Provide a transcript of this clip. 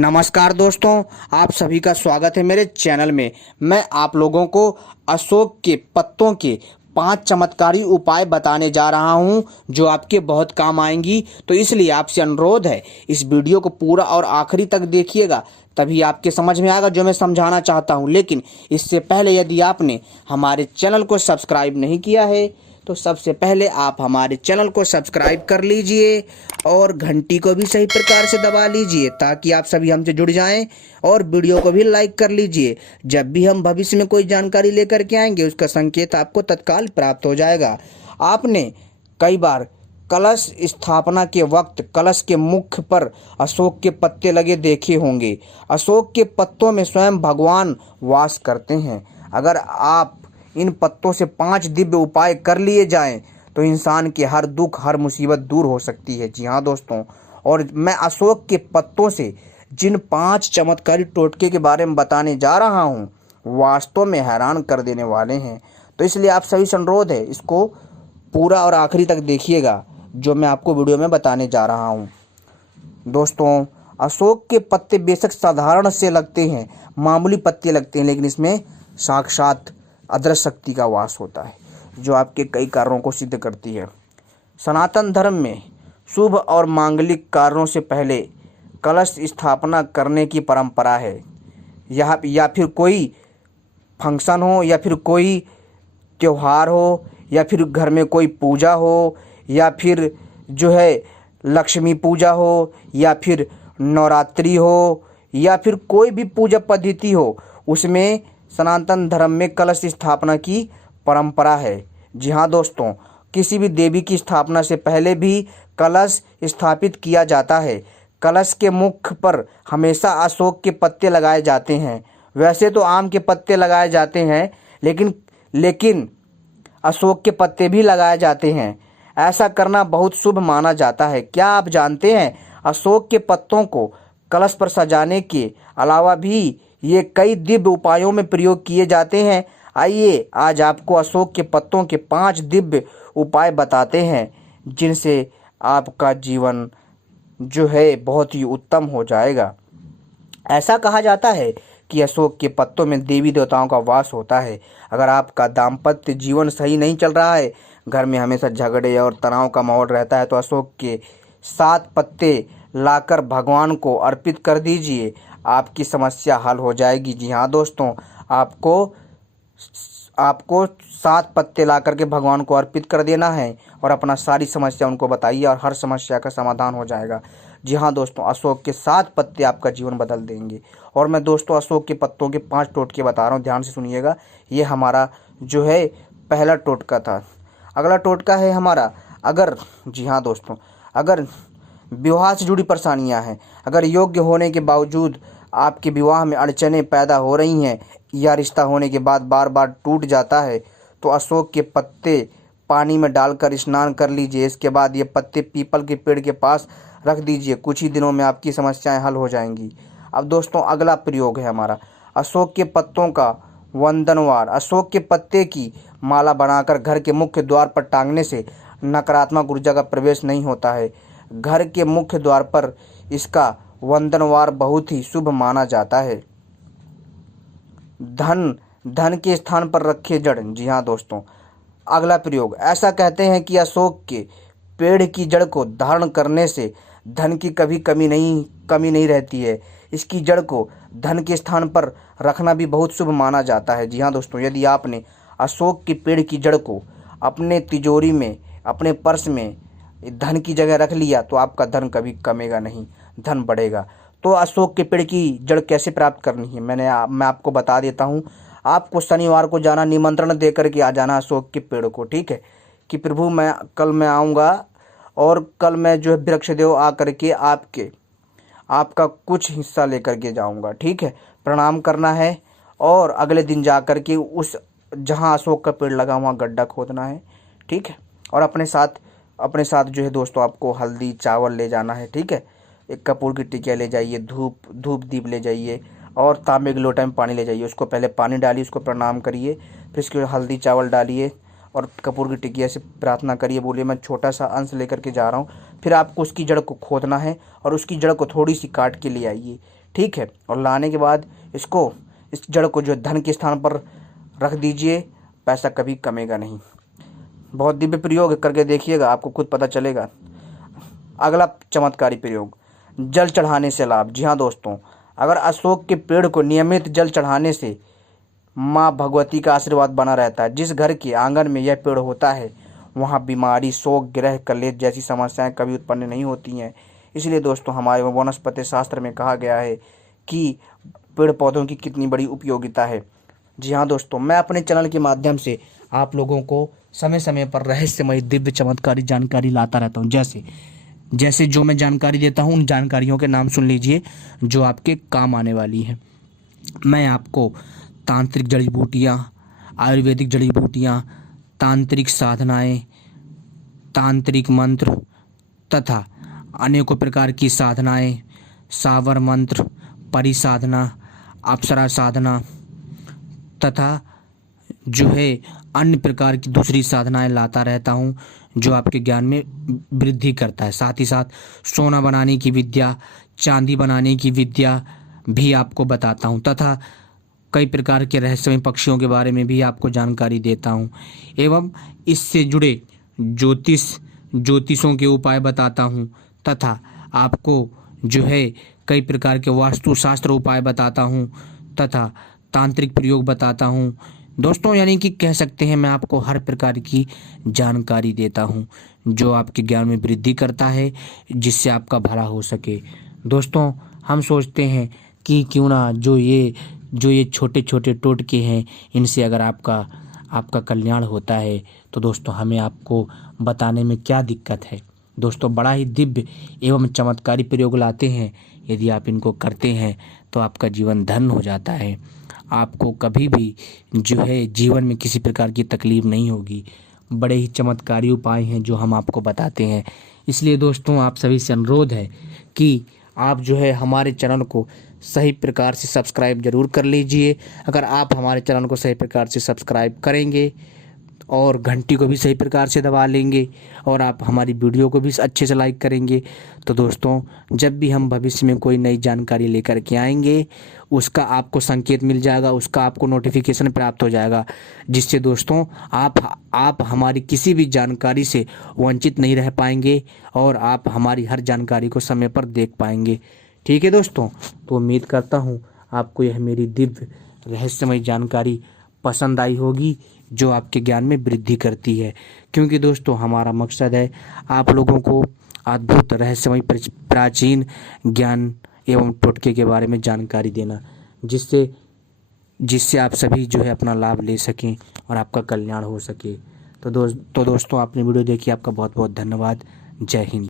नमस्कार दोस्तों, आप सभी का स्वागत है मेरे चैनल में। मैं आप लोगों को अशोक के पत्तों के 5 चमत्कारी उपाय बताने जा रहा हूं जो आपके बहुत काम आएंगी। तो इसलिए आपसे अनुरोध है, इस वीडियो को पूरा और आखिरी तक देखिएगा, तभी आपके समझ में आएगा जो मैं समझाना चाहता हूं। लेकिन इससे पहले यदि आपने हमारे चैनल को सब्सक्राइब नहीं किया है तो सबसे पहले आप हमारे चैनल को सब्सक्राइब कर लीजिए और घंटी को भी सही प्रकार से दबा लीजिए ताकि आप सभी हमसे जुड़ जाएं, और वीडियो को भी लाइक कर लीजिए। जब भी हम भविष्य में कोई जानकारी लेकर के आएंगे उसका संकेत आपको तत्काल प्राप्त हो जाएगा। आपने कई बार कलश स्थापना के वक्त कलश के मुख पर अशोक के पत्ते लगे देखे होंगे। अशोक के पत्तों में स्वयं भगवान वास करते हैं। अगर आप इन पत्तों से 5 दिव्य उपाय कर लिए जाएं तो इंसान के हर दुख हर मुसीबत दूर हो सकती है। जी हाँ दोस्तों, और मैं अशोक के पत्तों से जिन 5 चमत्कारी टोटके के बारे में बताने जा रहा हूँ वास्तव में हैरान कर देने वाले हैं। तो इसलिए आप सभी से अनुरोध है, इसको पूरा और आखिरी तक देखिएगा जो मैं आपको वीडियो में बताने जा रहा हूँ। दोस्तों, अशोक के पत्ते बेशक साधारण से लगते हैं, मामूली पत्ते लगते हैं, लेकिन इसमें साक्षात अदृश्य शक्ति का वास होता है जो आपके कई कार्यों को सिद्ध करती है। सनातन धर्म में शुभ और मांगलिक कार्यों से पहले कलश स्थापना करने की परंपरा है। या फिर कोई फंक्शन हो, या फिर कोई त्योहार हो, या फिर घर में कोई पूजा हो, या फिर जो है लक्ष्मी पूजा हो, या फिर नवरात्रि हो, या फिर कोई भी पूजा पद्धति हो, उसमें सनातन धर्म में कलश स्थापना की परंपरा है। जी हाँ दोस्तों, किसी भी देवी की स्थापना से पहले भी कलश स्थापित किया जाता है। कलश के मुख पर हमेशा अशोक के पत्ते लगाए जाते हैं। वैसे तो आम के पत्ते लगाए जाते हैं, लेकिन अशोक के पत्ते भी लगाए जाते हैं। ऐसा करना बहुत शुभ माना जाता है। क्या आप जानते हैं, अशोक के पत्तों को कलश पर सजाने के अलावा भी ये कई दिव्य उपायों में प्रयोग किए जाते हैं। आइए आज आपको अशोक के पत्तों के 5 दिव्य उपाय बताते हैं जिनसे आपका जीवन जो है बहुत ही उत्तम हो जाएगा। ऐसा कहा जाता है कि अशोक के पत्तों में देवी देवताओं का वास होता है। अगर आपका दाम्पत्य जीवन सही नहीं चल रहा है, घर में हमेशा झगड़े और तनाव का माहौल रहता है, तो अशोक के 7 पत्ते लाकर भगवान को अर्पित कर दीजिए, आपकी समस्या हल हो जाएगी। जी हाँ दोस्तों, आपको 7 पत्ते ला करके भगवान को अर्पित कर देना है और अपना सारी समस्या उनको बताइए और हर समस्या का समाधान हो जाएगा। जी हाँ दोस्तों, अशोक के 7 पत्ते आपका जीवन बदल देंगे। और मैं दोस्तों अशोक के पत्तों के 5 टोटके बता रहा हूँ, ध्यान से सुनिएगा। ये हमारा जो है पहला टोटका था। अगला टोटका है हमारा, जी हाँ दोस्तों, अगर विवाह से जुड़ी परेशानियां हैं, अगर योग्य होने के बावजूद आपके विवाह में अड़चनें पैदा हो रही हैं या रिश्ता होने के बाद बार बार टूट जाता है, तो अशोक के पत्ते पानी में डालकर स्नान कर लीजिए। इसके बाद ये पत्ते पीपल के पेड़ के पास रख दीजिए। कुछ ही दिनों में आपकी समस्याएं हल हो जाएंगी। अब दोस्तों अगला प्रयोग है हमारा अशोक के पत्तों का वंदनवार। अशोक के पत्ते की माला बनाकर घर के मुख्य द्वार पर टांगने से नकारात्मक ऊर्जा का प्रवेश नहीं होता है। घर के मुख्य द्वार पर इसका वंदनवार बहुत ही शुभ माना जाता है। धन के स्थान पर रखे जड़। जी हाँ दोस्तों, अगला प्रयोग, ऐसा कहते हैं कि अशोक के पेड़ की जड़ को धारण करने से धन की कभी कमी नहीं रहती है। इसकी जड़ को धन के स्थान पर रखना भी बहुत शुभ माना जाता है। जी हाँ दोस्तों, यदि आपने अशोक के पेड़ की जड़ को अपने तिजोरी में, अपने पर्स में धन की जगह रख लिया तो आपका धन कभी कमेगा नहीं, धन बढ़ेगा। तो अशोक के पेड़ की जड़ कैसे प्राप्त करनी है मैं आपको बता देता हूँ। आपको शनिवार को जाना, निमंत्रण दे करके आ जाना अशोक के पेड़ को, ठीक है, कि प्रभु कल मैं आऊँगा और कल मैं जो है वृक्षदेव आ करके आपका कुछ हिस्सा लेकर के जाऊँगा, ठीक है। प्रणाम करना है और अगले दिन जा कर के उस जहाँ अशोक का पेड़ लगा वहाँ गड्ढा खोदना है, ठीक है। और अपने साथ जो है दोस्तों आपको हल्दी चावल ले जाना है, ठीक है। एक कपूर की टिकिया ले जाइए, धूप दीप ले जाइए और तांबे के लोटे में पानी ले जाइए। उसको पहले पानी डालिए, उसको प्रणाम करिए, फिर उसके हल्दी चावल डालिए और कपूर की टिकिया से प्रार्थना करिए, बोलिए मैं छोटा सा अंश लेकर के जा रहा हूँ। फिर आपको उसकी जड़ को खोदना है और उसकी जड़ को थोड़ी सी काट के ले आइए, ठीक है। और लाने के बाद इसको, इस जड़ को जो धन के स्थान पर रख दीजिए, पैसा कभी कमेगा नहीं। बहुत दिव्य प्रयोग करके देखिएगा, आपको खुद पता चलेगा। अगला चमत्कारी प्रयोग, जल चढ़ाने से लाभ। जी हाँ दोस्तों, अगर अशोक के पेड़ को नियमित जल चढ़ाने से माँ भगवती का आशीर्वाद बना रहता है। जिस घर के आंगन में यह पेड़ होता है वहाँ बीमारी, शोक, ग्रह कलेश जैसी समस्याएं कभी उत्पन्न नहीं होती हैं। इसलिए दोस्तों, हमारे वनस्पति शास्त्र में कहा गया है कि पेड़ पौधों की कितनी बड़ी उपयोगिता है। जी हाँ दोस्तों, मैं अपने चैनल के माध्यम से आप लोगों को समय समय पर रहस्यमय दिव्य चमत्कारी जानकारी लाता रहता हूँ। जैसे जो मैं जानकारी देता हूँ, उन जानकारियों के नाम सुन लीजिए जो आपके काम आने वाली है। मैं आपको तांत्रिक जड़ी बूटियाँ, आयुर्वेदिक जड़ी बूटियाँ, तांत्रिक साधनाएं, तांत्रिक मंत्र तथा अनेकों प्रकार की साधनाएं, सावर मंत्र, परिसाधना, अप्सरा साधना तथा जो है अन्य प्रकार की दूसरी साधनाएं लाता रहता हूं, जो आपके ज्ञान में वृद्धि करता है। साथ ही साथ सोना बनाने की विद्या, चांदी बनाने की विद्या भी आपको बताता हूं तथा कई प्रकार के रहस्यमय पक्षियों के बारे में भी आपको जानकारी देता हूं, एवं इससे जुड़े ज्योतिषों के उपाय बताता हूं तथा आपको जो है कई प्रकार के वास्तुशास्त्र उपाय बताता हूं तथा तांत्रिक प्रयोग बताता हूं। दोस्तों, यानी कि कह सकते हैं मैं आपको हर प्रकार की जानकारी देता हूं जो आपके ज्ञान में वृद्धि करता है, जिससे आपका भला हो सके। दोस्तों, हम सोचते हैं कि क्यों ना जो ये छोटे छोटे टोटके हैं, इनसे अगर आपका कल्याण होता है तो दोस्तों हमें आपको बताने में क्या दिक्कत है। दोस्तों, बड़ा ही दिव्य एवं चमत्कारी प्रयोग लाते हैं। यदि आप इनको करते हैं तो आपका जीवन धन्य हो जाता है। आपको कभी भी जो है जीवन में किसी प्रकार की तकलीफ नहीं होगी। बड़े ही चमत्कारी उपाय हैं जो हम आपको बताते हैं। इसलिए दोस्तों, आप सभी से अनुरोध है कि आप जो है हमारे चैनल को सही प्रकार से सब्सक्राइब जरूर कर लीजिए। अगर आप हमारे चैनल को सही प्रकार से सब्सक्राइब करेंगे और घंटी को भी सही प्रकार से दबा लेंगे और आप हमारी वीडियो को भी अच्छे से लाइक करेंगे, तो दोस्तों जब भी हम भविष्य में कोई नई जानकारी लेकर के आएंगे उसका आपको संकेत मिल जाएगा, उसका आपको नोटिफिकेशन प्राप्त हो जाएगा, जिससे दोस्तों आप हमारी किसी भी जानकारी से वंचित नहीं रह पाएंगे और आप हमारी हर जानकारी को समय पर देख पाएंगे। ठीक है दोस्तों, तो उम्मीद करता हूँ आपको यह मेरी दिव्य रहस्यमय जानकारी पसंद आई होगी, जो आपके ज्ञान में वृद्धि करती है। क्योंकि दोस्तों, हमारा मकसद है आप लोगों को अद्भुत रहस्यमय प्राचीन ज्ञान एवं टोटके के बारे में जानकारी देना, जिससे आप सभी जो है अपना लाभ ले सकें और आपका कल्याण हो सके। तो दोस्तों, आपने वीडियो देखी, आपका बहुत बहुत धन्यवाद। जय हिंद।